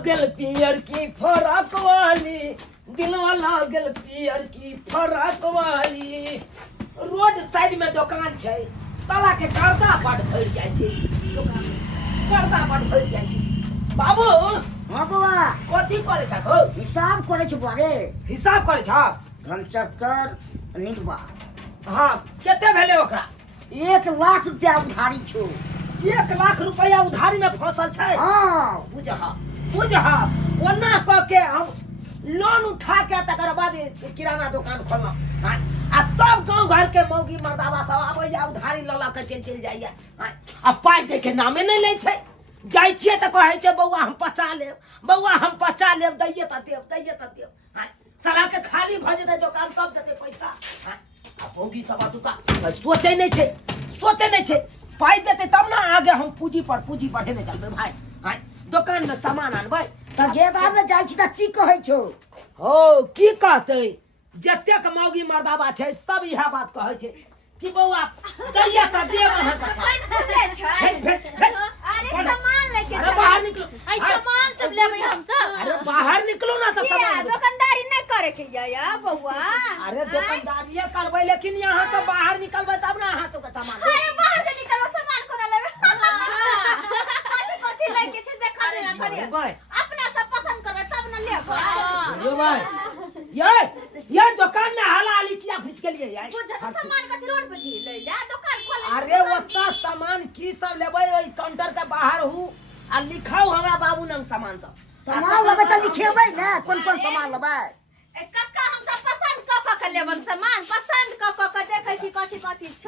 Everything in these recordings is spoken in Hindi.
लागल पियर की फराक वाली, दिलवा लागल पियर की फराक वाली। रोड साइड में दुकान छै, साला के गर्दा बड़ भर जाय छै, दुकान गर्दा बड़ भर जाय छै। बाबू हाँ बउआ कथी करे छ गो? हिसाब करे छ बारे। हिसाब करे छ? घन चक्कर निकबा। हाँ केते भेले ओकरा? 1 लाख रुपया उधारी छो। 1 लाख रुपया उधारी में फंसल छै। हाँ बुझहा ओना क के हम लोन उठा के तकर बाद किराना दुकान खोलना। हाँ आ तब गांव घर के मौगी मर्दावा सब आबैया उधारी ल ल के चल जाइया। हाँ आ पाई दे के नामे नहीं ले छै। जाय छिए त कहै छै बौआ हम पचा लेब, बौआ हम पचा लेब, दैये त देब। हाँ साला के खाली भ जेतै दुकान तब देतै पैसा। हाँ आ मौगी सब दुका सोचे नहीं छै पाई देते तब ना आगे हम पूंजी बढ़ेने चलबे भाई। हाँ दुकान में सामान आनबै त गेदा में जाय छी त की कहै छो? हो की कहते जतेक मौगी मर्दावा छै सब इहा बात कहै छै कि बौआ दैया त देब अहाँ के। अरे सामान लेके अरे बाहर निकलो, आई सामान सब लेबै हम सब। अरे बाहर निकलो ना तो सामान। दुकानदारी नहीं करे के या बउआ। अरे दुकानदारी करबै लेकिन यहाँ से बाहर निकलबै तब ना अहाँ सब के सामान। अरे बाहर से निकलबो सामान कोना लेबै? कथि लेके छै देखा देना करिए। अपना सब पसंद करबै तब ना लेबै। यो भाई ये दुकान में हाला आली किया घुस के लिए यार? पूछा तो सामान कथि रोड पे छी ले जा दुकान खोले। अरे ओता सामान की सब लेबै ओई काउंटर के बाहर हूँ आ लिखाओ हमरा बाबू नंग सामान सब। सामान लेबै त लिखेबै ना कोन सामान लेबै। ए कक्का हम सब पसंद क के लेबन सामान पसंद क के देखै छी कथि छ।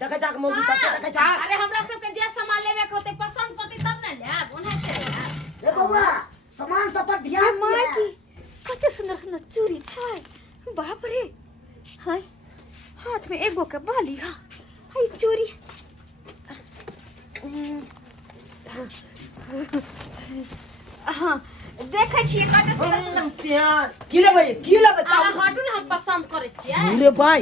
देखे जाक मौगी सब देखे जा। अरे हमरा सब के जे सामान लेवे के होते पसंद पड़ते तब ना लेब ओना के। ए बउआ सामान सब पर ध्यान माय दे। की कते सुंदर सुंदर चूड़ी छै। बाप रे हाय हाथ में एगो के बाली। हाँ हाय चूड़ी। हाँ देखे छिए कते सुंदर सुंदर प्यार की लेबै अहाँ हटू ना हम पसंद करे छियै। अरे भाई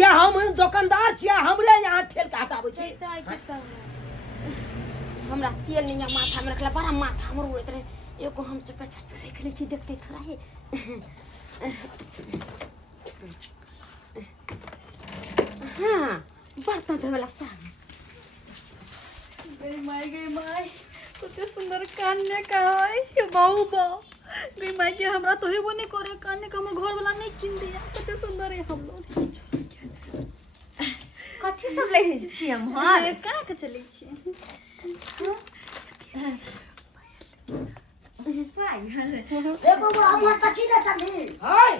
या हम दुकानदार छियै हमरे यहाँ ठेल के हटाबै छी। हमरा तेल नहीं माथा में रखला बड़ा माथा हमर उड़त रहे। एगो हम चप्पा रख ले छी देखते थोड़ा ही। हाँ बर्तन धोवेला साग। गई माय कते सुंदर कान्ने का है से बाऊ बा। गई माय के हमरा तो हेबो नहीं करे कान्ने का हमर घर वाला नहीं किन दिया। कते सुंदर है हम लोग। कथि सब ले छी हम? हां का के चले छी? ए बउआ हमर कथि ले तभी? हाय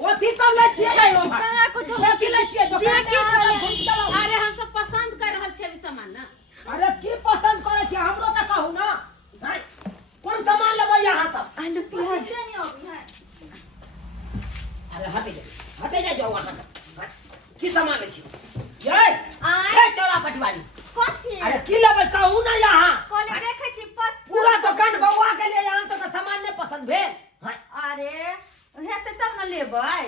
कथि सब ले छियै भाई हम? कहाँ कुछ कथि ले छियै दुकान देखिए में? चले। अरे हम सब पसंद कर रहल छियै अभी सामान ना। अरे की पसंद करे छियै हमरो त कहू ना। हाय कौन सामान लेबै यहाँ सब? आलू प्याज। अरे हटे जा जाओ वहां से। की सामान ले छियै? ये चला पटवारी। कथि? अरे की लेबै कहू ना यहाँ। कहले देखे छी पूरा दुकान बउआ के लिए यहाँ तक सामान नहीं पसंद भेल। हाय अरे हेते तब न लेबै।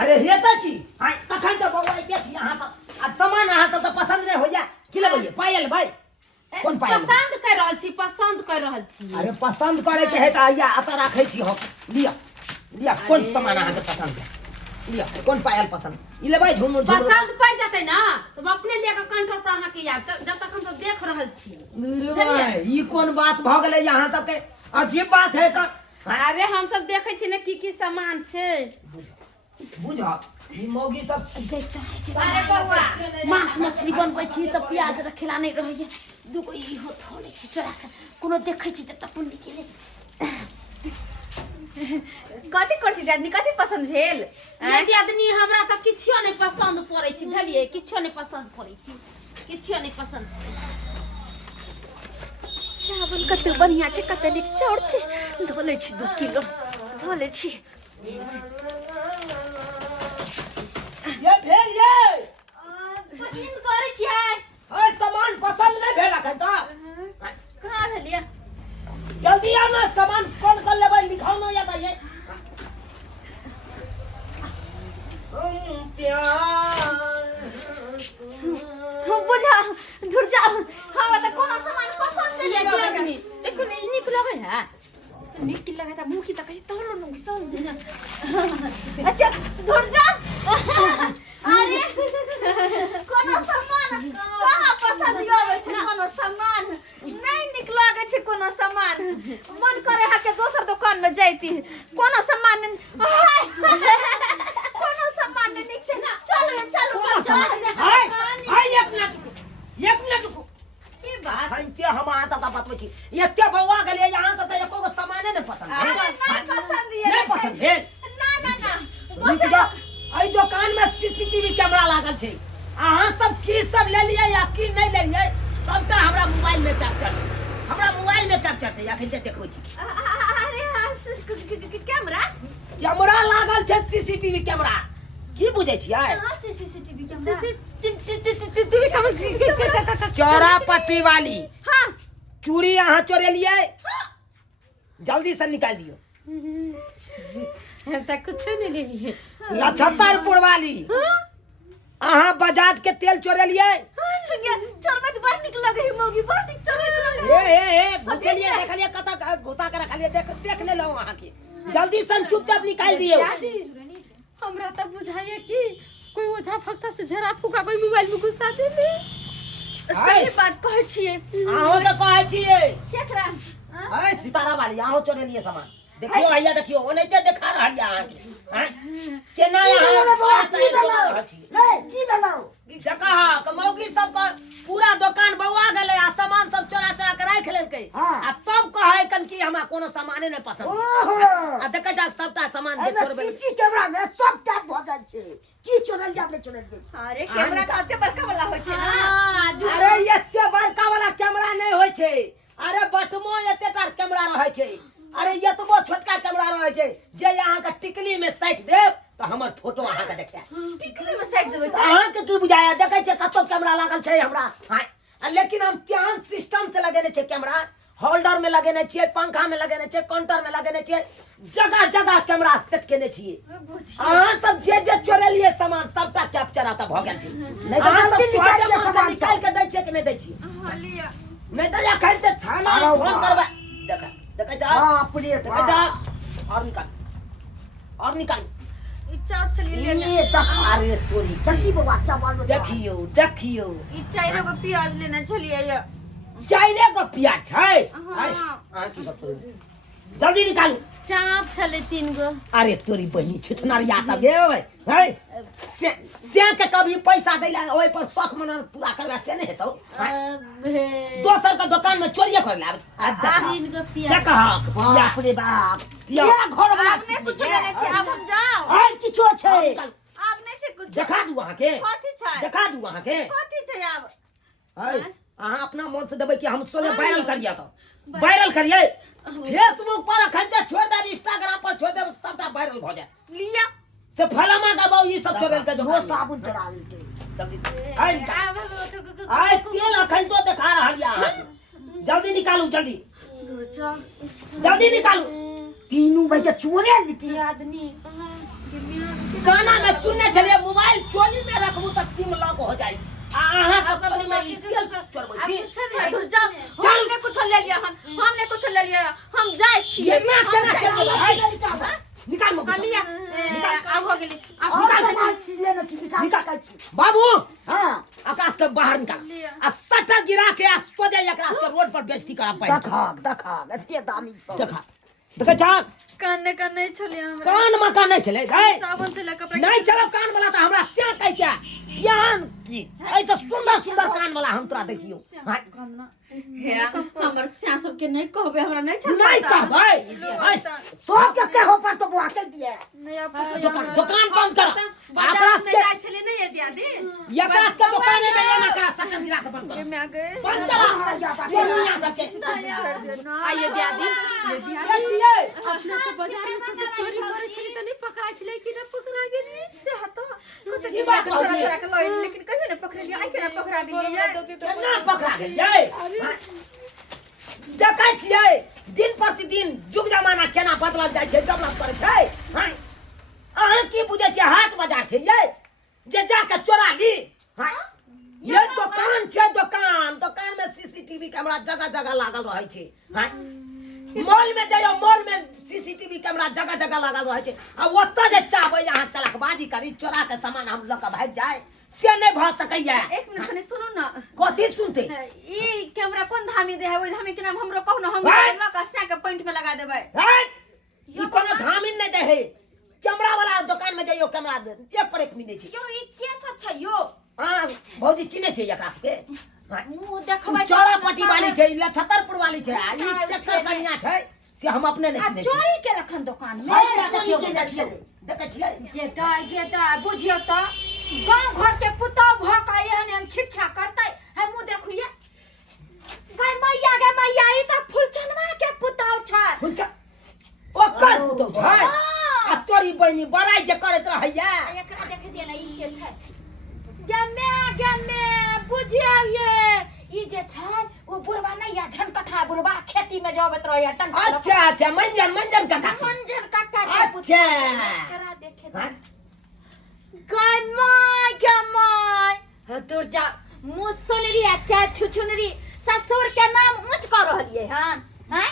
अरे हेता की? हाय तखन त बउआ के छी यहाँ सब। आ सामान अहाँ सब त पसंद नहीं होइया। की लेबै ये पायल भाई? कौन पायल? पसंद कर रहल छी। अरे पसंद करे के है त आइया अत राखै छी हम। लिया कौन सामान अहाँ के पसंद है? लिया कौन पायल पसंद? ई लेबै झुमर पसंद पड़ जाते ना तो अपने लेके काउंटर पर अहाँ के याद जब तक हम सब देख रहल छी। अरे भाई ई कौन बात भ गेलै यहाँ सब के? अजीब बात है का? अरे हम सब देखे छी ना की सामान छै। बुझ ई मौगी सब अरे बउआ मांस मछली बनबै छी त प्याज रखेला नहीं रहैया। दुगो ई हो थोड़े छी चोरा के कोनो देखे छी जब तक पुण्य के ले। कथि करछि आदमी कथि पसंद भेल? यदि आदमी हमरा त किछो नहीं पसंद पड़ै छी बुझलिए किछो नहीं पसंद पड़ै छी किछो नहीं पसंद पड़ै छी। चावल कते बढ़िया छै कते नीक चाउर छै। धोले छी 2 किलो धोले छी। ये भेल ये पसंद करै छियै। ओए सामान पसंद नहीं भेल अखन त? कहाँ भेलिए? जल्दी आ ना सामान कौन कर लेबै लिखाओ ना या ये। हम बुझा धुर जा हमरा त कोनो सामान पसंद नहीं ये लगे। आदमी देखो नहीं निक लगे है। नीक लगा था मुंह की तक तो लो नु सब अच्छा दूर जा अरे कोनो सामान कहां पसंद आवे छै कोनो सामान नहीं नीक लागे छै कोनो सामान मन करे हा के दोसर दुकान में जाइती कोनो सामान कोनो सामान नीक छै चलो हाय हाय एक मिनट की बात हमते हम अहाँ तक बतबै छी एते बौआ गेलिए यहाँ तक एको गो सामाने नहीं पसंद अरे नहीं पसंद ये नहीं पसंद है ना दोसर एहि दुकान में सीसीटीवी कैमरा लागल छै अहाँ सब की सब ले लिए या की नहीं ले लिए सबटा हमरा मोबाइल में कैप्चर छै हमरा मोबाइल में कैप्चर छै अखन देखबै छी अरे कैमरा लागल छै सीसीटीवी कैमरा की बुझै छियै चौरापट्टी वाली हाँ चूड़ी अहाँ चोरेलिए जल्दी से निकाल दियो हम तक कुछ नहीं ले लिए 75 वाली अहाँ बजाज के तेल चोरेलिए चोरबत बड़ निक लगे है मौगी बड़ निक चोरबत लगे ए घुसेलिए देखलिए कत घुसा के रखलिए देख ले लो अहाँ के जल्दी से चुपचाप निकाल दियो हमरा त बुझाइए कि कोई ओझा फक्ता से झरा फूका कोई मोबाइल में घुसा देले सही बात कहै छियै अहाँ तो कहै छियै केकरा ए सितारा वाली अहाँ चोरेलिए सामान देखियो भैया देखियो ओनैते देखा रहल या अहाँ के केना की भेलौ देखा मौगी सब का पूरा दुकान बौआ गेले आ सामान सब चोरा चोरा के राख लेलकै आ तब कहै कन कि हमरा कोनो सामाने नहीं पसंद आ देखै जा सबटा सामान जे चोरबे सीसी कैमरा में सब टैप भ जाय छै की चोरल जाबले चोरल जाइ अरे कैमरा त अते बड़का वाला होय छै ना अरे एते बड़का वाला कैमरा नहीं होय छै अरे बटमो एते टा कैमरा रहै छै अरे ये तो बहुत छोटका कैमरा रहे छै जे यहाँ का टिकली में साइट देब तो हमर फोटो अहाँ के देखा टिकली में साइड देबै अहाँ के की बुझाया देखे छै कतो कैमरा लागल छै हमरा हां लेकिन हम त्यान सिस्टम से लगेने छै कैमरा होल्डर में लगेने छियै पंखा में लगेने छियै काउंटर में लगेने छियै जगह जगह कैमरा सेट केने छियै अहाँ सब जे चोरेलिए सामान सबटा कैप्चर आता भ गेल छै नहीं तो जल्दी निकाल के सामान निकाल के दै छियै कि नहीं दै छियै हां लिया नहीं तो या कहते थाना में फोन करबा देखा जा बाप रे देखा जा और निकाल ई चार चली ले ये तक अरे तोरी कथी बाबा चावल देखियो ई चाइरो को प्याज लेना छलिए या चाइरे को प्याज छै हाँ। हां की सब छोड़ जल्दी निकालू चाप छले 3 गो अरे तोरी बहिनी छिटनारिया सब गे ओए है से के कभी पैसा दैला ओइ पर शौक मन पूरा करबा से नहीं हेतौ दोसर का दुकान में चोरिए कर लाब 3 गो प्याज देखा बाप रे बाप ये घर वाला आपने कुछ लेने छै अब हम जाओ और किछो छै आपने छै कुछ देखा दू अहाँ के कथि छै देखा दू अहाँ के कथि छै अब अहाँ अपना मन से देबै कि हम सोले वायरल करिए तो वायरल करिए फेसबुक पर अखन ते छोड़ देब इंस्टाग्राम पर छोड़ देब सबटा वायरल भ जाए लिया से फलामा का बाऊ ई सब चोरल के वो साबुन चोरा लेते जल्दी आइ तेल अखन तो देखा रहल या अहाँ जल्दी निकालू जल्दी निकालू तीनों भैया चोरे लेती आदमी गाना में सुनने छलिए मोबाइल चोली में रखबू त सिम लॉक हो जाई अहाँ सब चोरी में ई तेल चोरबै छी दूर जा हमने कुछ ले लिया हमने कुछ ले लिया हम जाय छियै ये मैं केना चल निकाल मो लिया अब हो गेली अब और सामान लेना छी निकाल छी बाबू हां आकाश के बाहर निकाल आ सट्टा गिरा के आ सोजे एकरा के रोड पर बेइज्जती करा पाई देखा एते दामी सब देखा जा कान नहीं छलिए हमरा कान मका नहीं चले गए साबुन से कपड़ा नहीं चलो कान वाला तो हमरा से कह क्या यान की ऐसा सुंदर सुंदर कान वाला हम तोरा देखियो हां हमर स्या सब के नहीं कहबे हमरा नहीं छल नहीं कहबै सब के कहो पर तो बुआ के दिए नहीं आप दुकान बंद कर आकाश के छले नहीं दादी आकाश के दुकान में ये ना करा सट्टा गिरा के बंद कर में आ गए बंद कर दुनिया सब के आइए दादी ये छिए अपना तो बाजार में सब चोरी करे छली त नहीं पकड़ा छले कि ना पकड़ा गेली से हतो कत ई बात चोरा चोरा के लई लेकिन कहियो ना पकड़ लिया आई के ना पकड़ा दिए केना पकड़ा गेल ये देखै छियै दिन प्रतिदिन युग जमाना केना बदलल जाइ छै डेवलप करे छै हां अहाँ की बुझै छियै हाट बाजार छै ये जे जाके चोरा ली हां ये दुकान छै दुकान में सीसीटीवी कैमरा जगह जगह लागल रहै छै हां मॉल में जाइयो, मॉल में सीसीटीवी कैमरा जगह जगह लागल रहे छे। अब ओतऽ जे चाहबै यहाँ चलकबाजी करी, चोरा के सामान हम लऽ के भाग जाए, से नहीं भ सकैया। एक मिनट कने सुनू ना, कथी सुनते? ई कैमरा कोन धामी दे है? ओइ धामी के नाम हमरो कहू ना, हम भाई! लऽ के स्या के पॉइंट में लगा देबै। ई कोनो धामिन नहीं दे है। कैमरा वाला दुकान में जाइयो, कैमरा एक पर एक मिले छे। यो ई के सब छै यो? हां भौजी चिन्हे छे एकरा से। मुंह देखबै चोरा पट्टी वाली छे, लछतरपुर वाली छे, आ ई केकर कन्या छे से हम अपने नहीं चिन्हे। चोरी के रखन दुकान में चोरी के देखिए, देखे छियै? गेदा बुझियो त गांव घर के पुतौ भ के एहन शिक्षा करतै। है मुंह देखिए भाई, मैया गे मैया, ई त फुलचनवा के पुतौ छै। फुलचा ओकर पुतौ छै, आ तोरी बहिनी बड़ाई जे करैत रहैया। एकरा देखे दिया ना, ई के छै गमे बुझियो ये ई जे छै ओ बुढ़वा नहीं या झनकठा बुढ़वा खेती में जावत रहया टन। अच्छा अच्छा, मंजन काका। मंजन काका के अच्छा एकरा देखे हाँ? गमाय दूर जा मुंह सुनरी अच्छा छुछुनरी ससुर के नाम ऊंच कर रहलिए हन। हैं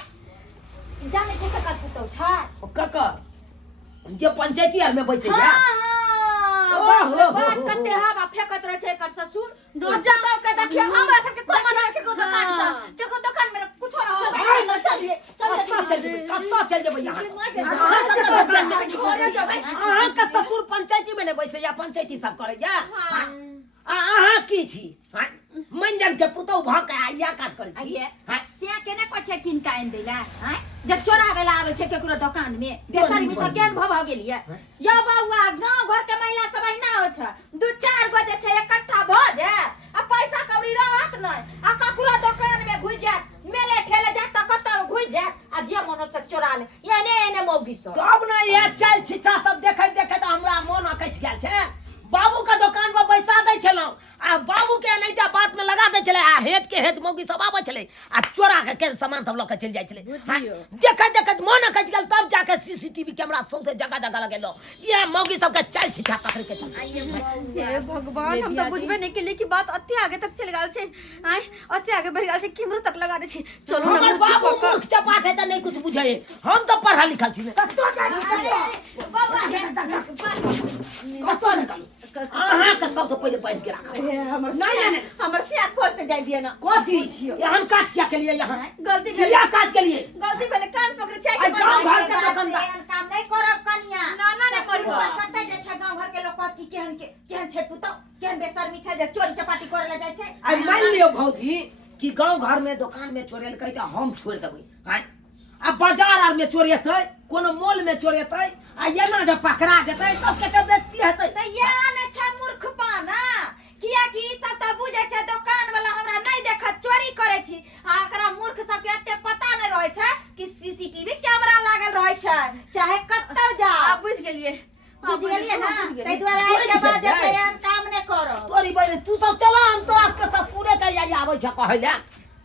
जाने के ककर पुतौ छै? ककर जे पंचायती आर में बैसे या। बात कते हवा फेकत रहे छै एकर ससुर। दूर जा के देखिए, हमरा सब के कोई मना केकरो दुकान से, केकरो दुकान में कुछो ना चलिए। कत्ता चल जेबै यहाँ? अहाँ के ससुर पंचायती में नहीं बैसे या, पंचायती सब करे या। अहाँ की छी? मंजन के पुतौ भ के या काज करे छी? से केने कोइ छै किनका आइन दैला? हैं जब चोरावे ला आवे छै केकरो दुकान में, बेसरी में सब केन भ गेलिए। या बौआ गांव घर के महिला सब अहिना हो छै, दू चार गो जे छै इकट्ठा भ जाय, आ पैसा कौड़ी रहत नै, आ ककरो दुकान में घुस जात, मेले ठेले जात त कतौ घुस जात, आ जे मनो से चोरा ले। एने मौगी सब तब ना ये चल छिछा सब देखैत देखैत हमरा मोन अकैछ गेल छै। बाबू का दुकान पर बैसा दै छलौ, आ बाबू के एनाहिते बात में लगा दै छले, आ हेज के हेज मौगी सब आबै छले, आ चोरा के सामान सब ल के चल जाय छले। देखैत देखैत मोन अकैछ गेल, तब जाके सीसीटीवी कैमरा सौंसे जगह जगह लगेलो। ये मौगी सब के चल छिछा पकड़ के चल। हे भगवान, हम तो बुझबे नहीं केली कि बात अत्ते आगे तक चल गेल छै। आय अत्ते आगे बढ़ गेल छै, कैमरा तक लगा दै छी। चलो हमर बाबू मूर्ख चपाट है त नहीं कुछ बुझे, हम तो पढ़ा लिखल छी। कत्तो जाइ कतो नहीं अहाँ के सबसे पहले बांध के राखब। हमर नहीं हमर से खोजते जाय दिए ना। कथी एहन काज क्या के लिए? यहाँ गलती क्या काज के लिए? गलती भेले, कान पकड़े छै आई गांव घर के दुकानदार एहन काम नहीं करब कनिया। ना नहीं करब। कते जे छै गांव घर के लोग की केहन छै पुतौ, केहन बेशर्मी छै जे चोरी चपाटी करे ला जाय छै। आई मान लियो भौजी कि गांव घर में दुकान में चोरेल कहि त हम छोड़ देबै। हां आ बाजार आर में चोरेतै, कोनो मॉल में चोरेतै, आ एना जब पकड़ा जेतै तब केते बेइज्जती हेतै। त या ने छै मूर्खपना, किया कि ई सब त बुझै छै दुकान वाला हमरा नहीं देखत चोरी करे छी। आ एकरा मूर्ख सब के एते पता नहीं रहे छै कि सीसीटीवी कैमरा लागल रहे छै, चाहे कतौ जा। अब बुझ गेलिए ना, तै द्वारा आई के बाद जे छै हम काम नहीं करो। तोरी बहिनी तू सब चला, हम तो आज के सब पूरे के आबै छै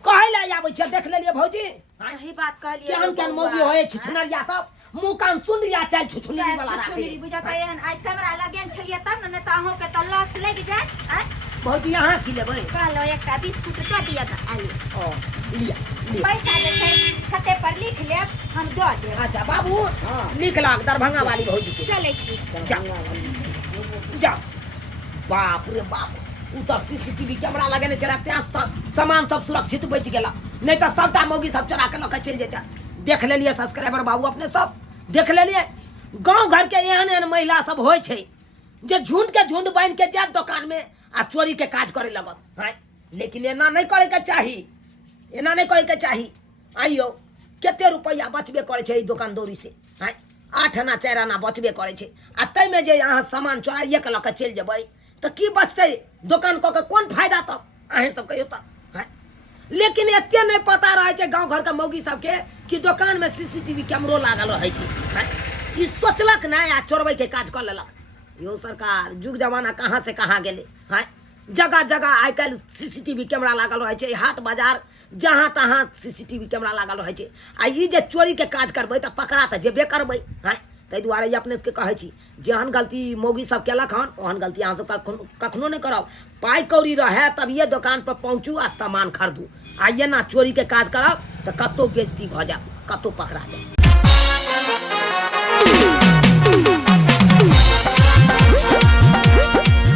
कहैला आबै छै। देख लेलिए भौजी, सही बात कहलिए। केहन मौगी होय छिछनरिया सब, मुंह कान सुन लिया, चाहे छुछुनरी वाला राखी। छुछुनरी बुझत एहन आई कैमरा लगेन छलिए तब न त अहूं के त लॉस लग जाय। आय भौजी यहाँ की लेबै? कहलो एकटा बिस्कुट दे दिया त आलू। ओ लिया पैसा जे छै खाते पर लिख लेब, हम द देब। अच्छा बाबू लिख लाग दरभंगा वाली भौजी के। चलै छी जा बाप रे बाप, उ तो सीसीटीवी कैमरा लगेने चला, सामान सब सुरक्षित बच गेला, नहीं तो सबटा मौगी सब चोरा के लके चल जेता। देख लेलिए सब्सक्राइबर बाबू अपने सब देख लेलिए, गांव घर के एहन एहन महिला सब होय छै जे झुंड के झुंड बांध के जात दुकान में आ चोरी के काज करे लगत। हां लेकिन एना नहीं करे के चाही, एना नहीं करे के चाही। आइयो केते रुपया बचबे करे छै ई दुकानदारी से। हां 8 आना 4 आना बचबे करे छै, आ तै में जे अहाँ सामान चोराइए के लके चल जेबै त की बचतै दुकान क के? कोन फायदा तब अहे सब कहियो त? लेकिन एते नहीं पता रहे छै गांव घर के मौगी सब के कि दुकान में सीसीटीवी कैमरो लागल रहे छै। ई सोचलक नहीं आ चोरबै के काज कर लेलक। यो सरकार जुग जमाना कहाँ से कहाँ गेले। हां जगह जगह आइ काल्हि सीसीटीवी कैमरा लागल रहे छै, हाट बाजार जहाँ तहाँ सीसीटीवी कैमरा लागल रहे छै। आ ई जे चोरी के काज करबै त पकड़ा त जेबे करबै। हां तै दुआरे अपने से कहै छी, जेहन गलती मौगी सब केलक हन ओहन गलती अहाँ सब कखनो नहीं करब। पाई कौड़ी रहे तब ये दुकान पर पहुँचू आ सामान खरीदू, आ ये ना चोरी के काज करब त कतौ बेइज्जती भ जायत। कतौ पकड़ा जाए।